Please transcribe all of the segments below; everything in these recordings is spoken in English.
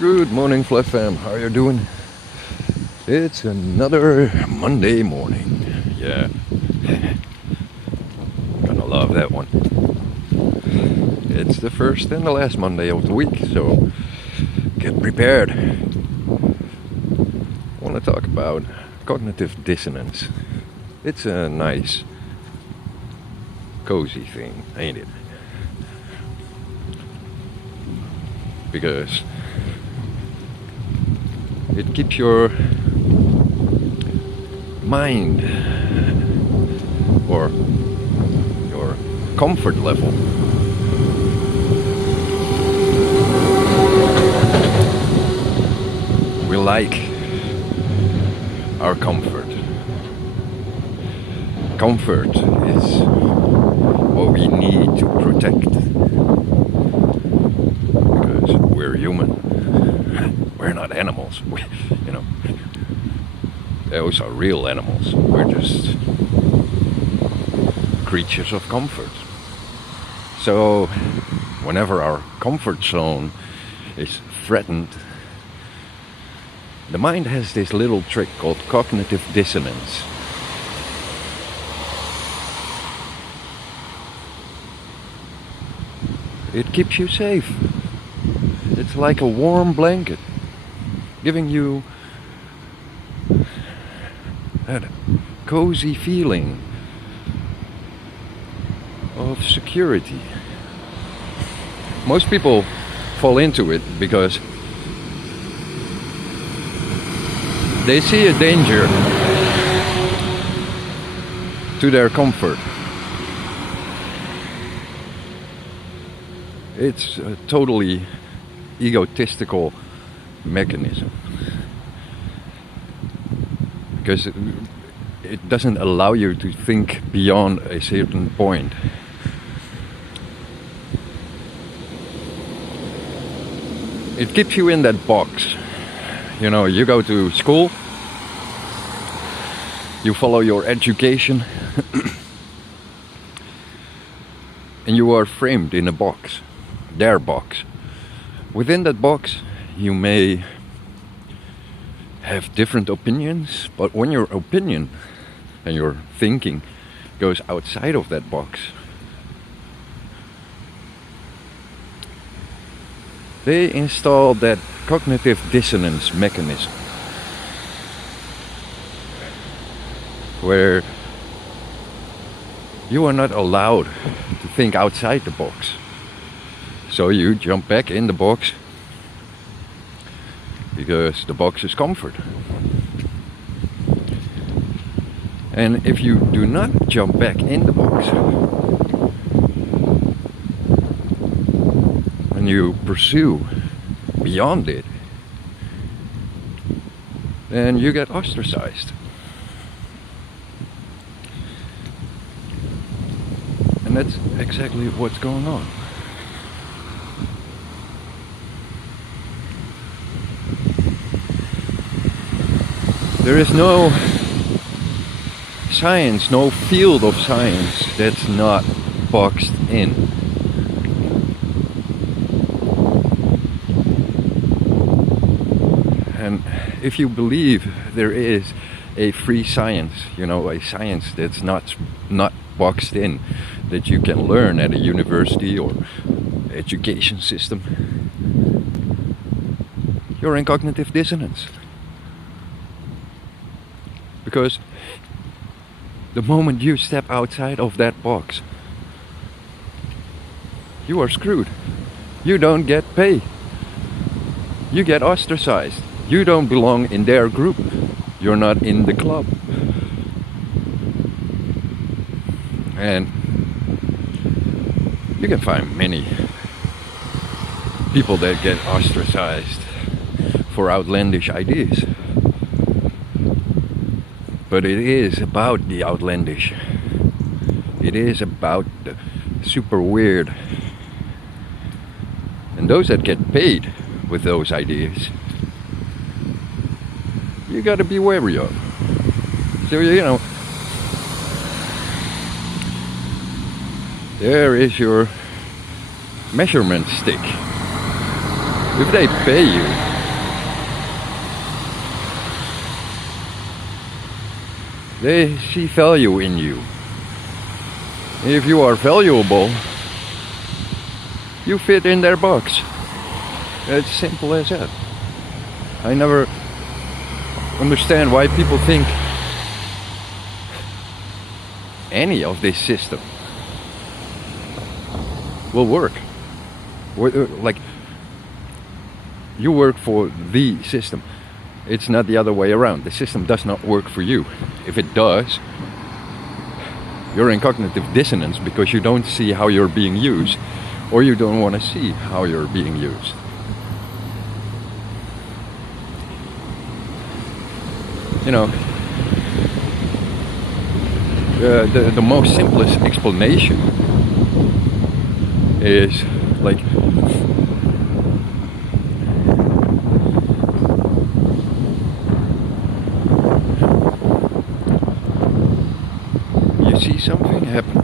Good morning, Flat Fam. How are you doing? It's another Monday morning. Yeah, gonna love that one. It's the first and the last Monday of the week, so get prepared. I want to talk about cognitive dissonance. It's a nice, cozy thing, ain't it? Because it keeps your mind or your comfort level we like our comfort. Comfort is what we need to protect because we're human. We're not animals. Those are real animals. We're just creatures of comfort. So whenever our comfort zone is threatened, the mind has this little trick called cognitive dissonance. It keeps you safe. It's like a warm blanket, giving you that cozy feeling of security. Most people fall into it because they see a danger to their comfort. It's a totally egotistical mechanism because it doesn't allow you to think beyond a certain point. It keeps you in that box. You go to school, you follow your education, and you are framed in a box, their box. Within that box, you may have different opinions, but when your opinion and your thinking goes outside of that box, they install that cognitive dissonance mechanism where you are not allowed to think outside the box. So you jump back in the box because the box is comfort. And if you do not jump back in the box and you pursue beyond it, then you get ostracized. And that's exactly what's going on. There is no science, no field of science that's not boxed in. And if you believe there is a free science, a science that's not boxed in, that you can learn at a university or education system, you're in cognitive dissonance. Because the moment you step outside of that box, you are screwed. You don't get pay. You get ostracized. You don't belong in their group. You're not in the club. And you can find many people that get ostracized for outlandish ideas. But it is about the outlandish. It is about the super weird. And those that get paid with those ideas, you gotta be wary of. So, there is your measurement stick. If they pay you, They see value in you. If you are valuable, you fit in their box. It's simple as that. I never understand why people think any of this system will work. Like, you work for the system. It's not the other way around. The system does not work for you. If it does, you're in cognitive dissonance because you don't see how you're being used, or you don't want to see how you're being used. You know, the most simplest explanation is like, you see something happen,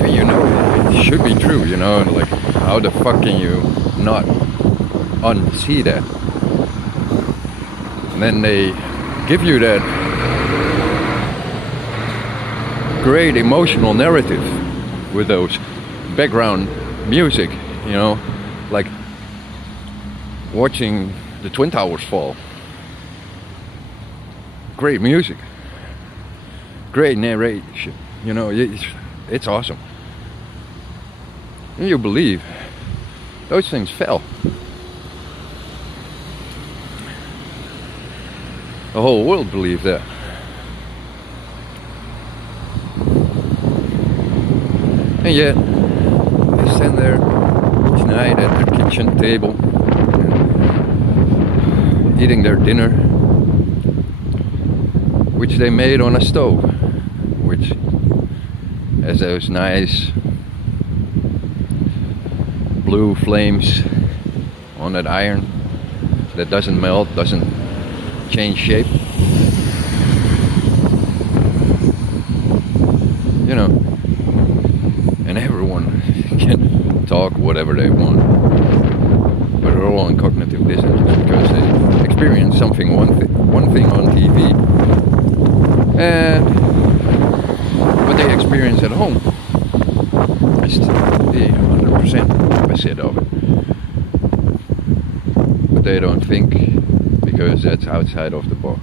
and you know it should be true, you know, like, how the fuck can you not unsee that? And then they give you that great emotional narrative with those background music, you know, like watching the Twin Towers fall. Great music, great narration, you know, it's awesome. And you believe those things fell. The whole world believed that. And yet, they stand there each night at their kitchen table, eating their dinner, which they made on a stove, which has those nice blue flames on that iron that doesn't melt, doesn't change shape. You know, and everyone can talk whatever they want, but they're all in cognitive dissonance because they experience something, one thing on TV, and what they experience at home is the 100% opposite of it. But they don't think, because that's outside of the box.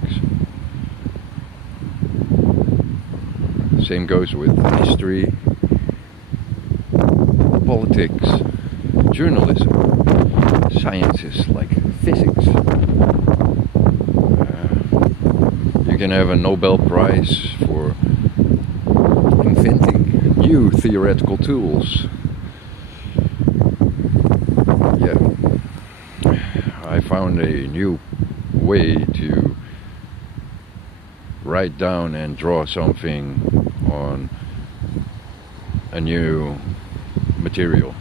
Same goes with history, politics, journalism, sciences like physics. You can have a Nobel Prize for inventing new theoretical tools. Yeah, I found a new way to write down and draw something on a new material.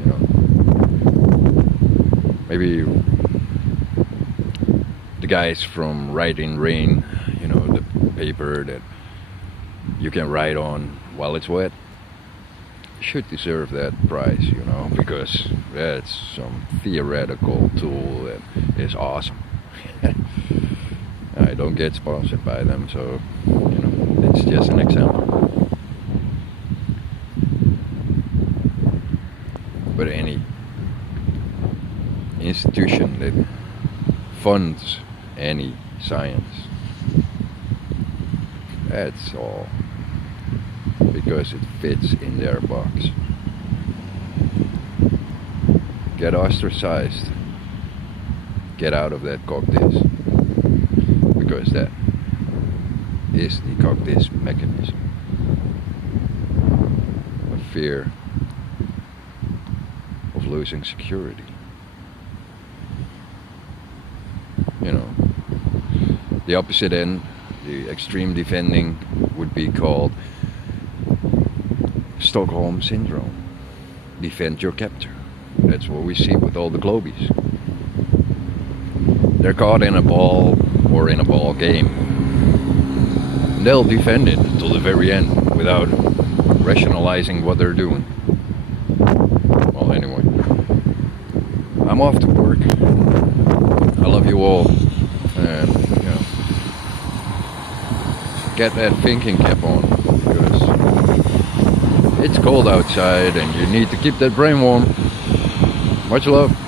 You know, maybe the guys from Write in Rain, you know, the paper that you can write on while it's wet, should deserve that prize, you know, because that's some theoretical tool that is awesome. I don't get sponsored by them, so, you know, it's just an example. But any institution that funds any science, that's all because it fits in their box. Get ostracized. Get out of that cogniz, because that is the cogniz mechanism of fear of losing security. You know, the opposite end, the extreme defending, would be called Stockholm Syndrome. Defend your captor. That's what we see with all the globies. They're caught in a ball or in a ball game. And they'll defend it until the very end without rationalizing what they're doing. Well, anyway. I'm off to work. I love you all, and get that thinking cap on, because it's cold outside and you need to keep that brain warm. Much love.